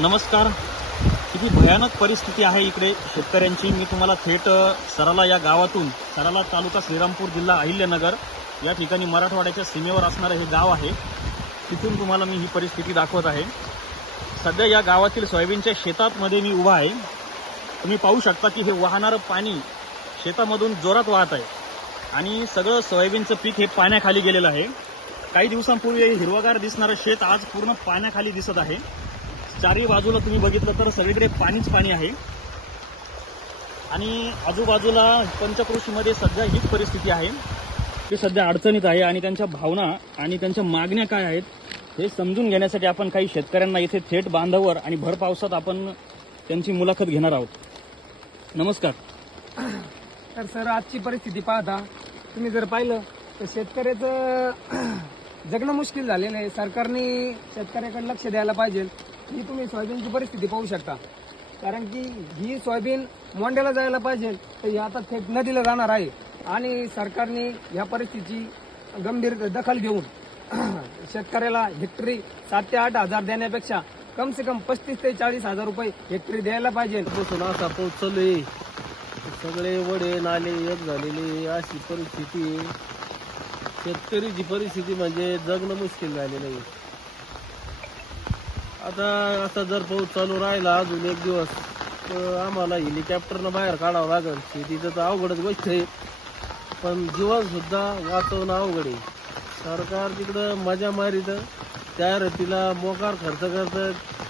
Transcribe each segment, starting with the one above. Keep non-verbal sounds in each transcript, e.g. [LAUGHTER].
नमस्कार. किती भयानक परिस्थिती आहे इकडे शेतकऱ्यांची. मी तुम्हाला थेट सराला या गावातून सराला तालुका श्रीरामपूर जिल्हा अहिल्यानगर या ठिकाणी मराठवाड्याच्या सीमेवर असणारं हे गाव आहे. तिथून तुम्हाला मी ही परिस्थिती दाखवत आहे. सध्या या गावातील सोयाबीनच्या शेतातमध्ये मी उभा आहे. तुम्ही पाहू शकता की हे वाहणारं पाणी शेतामधून जोरात वाहत आहे. आणि सगळं सोयाबीनचं पीक हे पाण्याखाली गेलेलं आहे. काही दिवसांपूर्वी हे हिरवगार दिसणारं शेत आज पूर्ण पाण्याखाली दिसत आहे. चारही बाजूला तुम्ही बघितलं तर सगळीकडे पाणीच पाणी आहे. आणि आजूबाजूला पंचकृषीमध्ये सध्या हीच परिस्थिती आहे. ते सध्या अडचणीत आहे आणि त्यांच्या भावना आणि त्यांच्या मागण्या काय आहेत हे समजून घेण्यासाठी आपण काही शेतकऱ्यांना इथे थेट बांधावर आणि भर पावसात आपण त्यांची मुलाखत घेणार आहोत. नमस्कार. तर सर आजची परिस्थिती पाहता तुम्ही जर पाहिलं तर शेतकऱ्याचं [CLEARS THROAT] जगणं मुश्किल झालेलं आहे. सरकारने शेतकऱ्याकडे लक्ष द्यायला पाहिजे. ही तुम्ही सोयाबीनची परिस्थिती पाहू शकता. कारण की ही सोयाबीन मोंड्याला जायला पाहिजे तर ही आता थेट नदीला जाणार आहे. आणि सरकारने या परिस्थितीची गंभीर दखल घेऊन [CLEARS THROAT] शेतकऱ्याला हेक्टरी सात ते आठ हजार देण्यापेक्षा कम से कम पस्तीस ते चाळीस हजार रुपये हेक्टरी द्यायला पाहिजे. बसून असा पाऊस चालू आहे सगळे वडे नाले एक झालेले अशी परिस्थिती शेतकरीची परिस्थिती म्हणजे जगणं मुश्किल झालेलं आहे. आता आता जर पाऊस चालू राहिला अजून एक दिवस तर आम्हाला हेलिकॉप्टरनं बाहेर काढावं लागेल. शेतीचं तर अवघडच गोष्ट आहे. पण जीवन सुद्धा वाचवणं अवघड आहे. सरकार तिकडं मजा मारीत त्या रतीला मोकार खर्च करत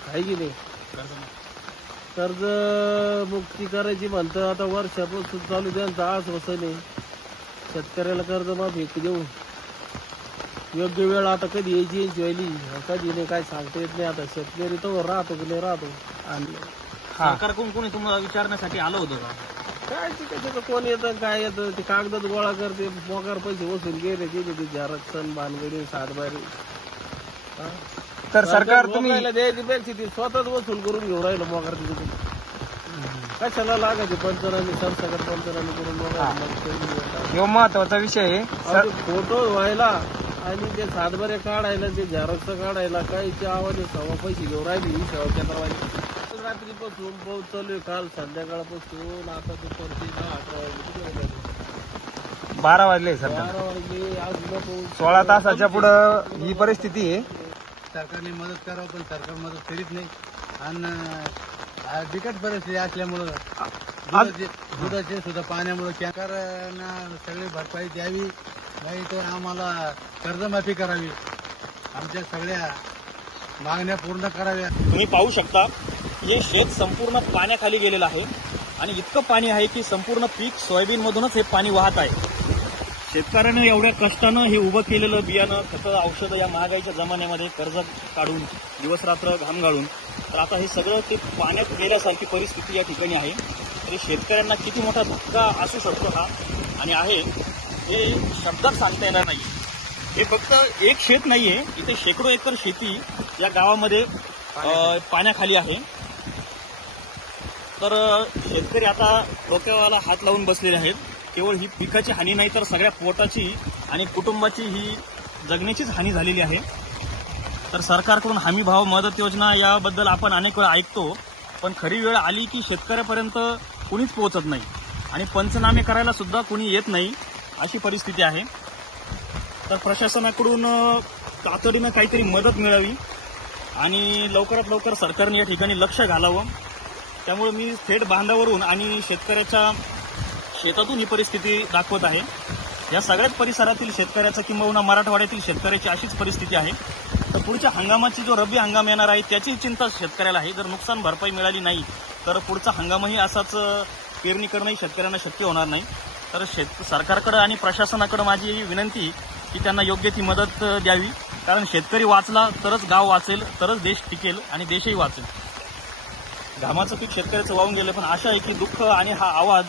काही की नाही? कर्ज मुक्ती करायची म्हणतं. आता वर्षापासून चालू त्यांचं आश्वासन आहे. शेतकऱ्याला कर्जमाफी देऊ योग्य वेळ आता कधी यायची यांची व्हायली कधी नाही काय सांगता येत नाही. आता शेतकरी तो राहतो की नाही राहतो. आणि सरकारकडून कोणी तुम्हाला विचारण्यासाठी आलं होतं का? काय ते कोण येतं काय येतं? ते कागदात गोळा करते मोकार पैसे वसूल गेले गेले ते झरक्षण भानगडी सातबारी. हा? तर सरकार तुम्ही लोकायला द्यायची पेक्षा ते स्वतःच वसूल करून घेऊन राहिलं मोकार तिथे कशाला लागायचे पंचनामे सरसकट पंचनामे करून लोकांना यो महत्त्वाचा विषय आहे. फोटो व्हायला आणि ते सातबारे काढायला ते झेरॉक्स काढायला काहीची आवाज सव्वा पैसे घेऊन राहिली ही सेवा केंद्रवाली. रात्रीपासून पाऊस चालू आहे. काल संध्याकाळपासून आता ते परती दहा अकरा वाजले. किती वाजले? बारा वाजले सध्या. बारा वाजले. आज न पाऊस सोळा तासाच्या पुढं ही परिस्थिती आहे. सरकारने मदत करावं पण सरकार मदत करीत नाही. आणि बिकट परिस्थिती असल्यामुळं दुधाचे दुधाचे सुद्धा पाण्यामुळे सरकारना सगळी भरपाई द्यावी. नाही तर आम्हाला कर्जमाफी करावी. आमच्या सगळ्या मागण्या पूर्ण कराव्या. तुम्ही पाहू शकता हे शेत संपूर्ण पाण्याखाली गेलेलं आहे आणि इतकं पाणी आहे की संपूर्ण पीक सोयाबीन मधूनच हे पाणी वाहत आहे. शेतकऱ्यानं एवढ्या कष्टानं हे उभं केलेलं बियाणं खतं औषधं या महागाईच्या जमान्यामध्ये कर्ज काढून दिवसरात्र घाम गाळून तर आता हे सगळं ते पाण्यात गेल्यासारखी परिस्थिती या ठिकाणी आहे. तरी शेतकऱ्यांना किती मोठा धक्का असू शकतो हा? आणि आहे हे शब्दात सांगता येणार नाही हे फक्त एक शेत नाहीये इथे शेकडो एकर शेती या गावामध्ये पाण्याखाली आहे. तर शेतकरी आता डोक्यावाला हात लावून बसलेले आहेत. केवळ ही पिकाची हानी नाही तर सगळ्या पोटाची आणि कुटुंबाची ही जगण्याचीच हानी झालेली आहे. तर सरकारकडून हमी भाव मदत योजना याबद्दल आपण अनेक वेळा ऐकतो पण खरी वेळ आली की शेतकऱ्यापर्यंत कुणीच पोहोचत नाही. आणि पंचनामे करायला सुद्धा कुणी येत नाही अशी परिस्थिती आहे. तर प्रशासनाकडून तातडीनं काहीतरी मदत मिळावी आणि लवकरात लवकर सरकारने या ठिकाणी लक्ष घालावं. त्यामुळे मी थेट बांधावरून आणि शेतकऱ्याच्या शेतातून ही परिस्थिती दाखवत आहे. या सगळ्याच परिसरातील शेतकऱ्याचा किंबहुना मराठवाड्यातील शेतकऱ्याची अशीच परिस्थिती आहे. तर पुढच्या हंगामाची जो रब्बी हंगाम येणार आहे त्याची चिंता शेतकऱ्याला आहे. जर नुकसान भरपाई मिळाली नाही तर पुढचा हंगामही असाच पेरणी करणंही शेतकऱ्यांना शक्य होणार नाही. तर शेत सरकारकडं आणि प्रशासनाकडं माझी विनंती की त्यांना योग्य ती मदत द्यावी. कारण शेतकरी वाचला तरच गाव वाचेल तरच देश टिकेल आणि देशही वाचेल. घामाचं पीक शेतकऱ्याचं वाहून गेलं पण आशा आहे की दुःख आणि हा आवाज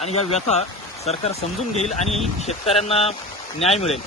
आणि ह्या व्यथा सरकार समजून घेईल आणि शेतकऱ्यांना न्याय मिळेल.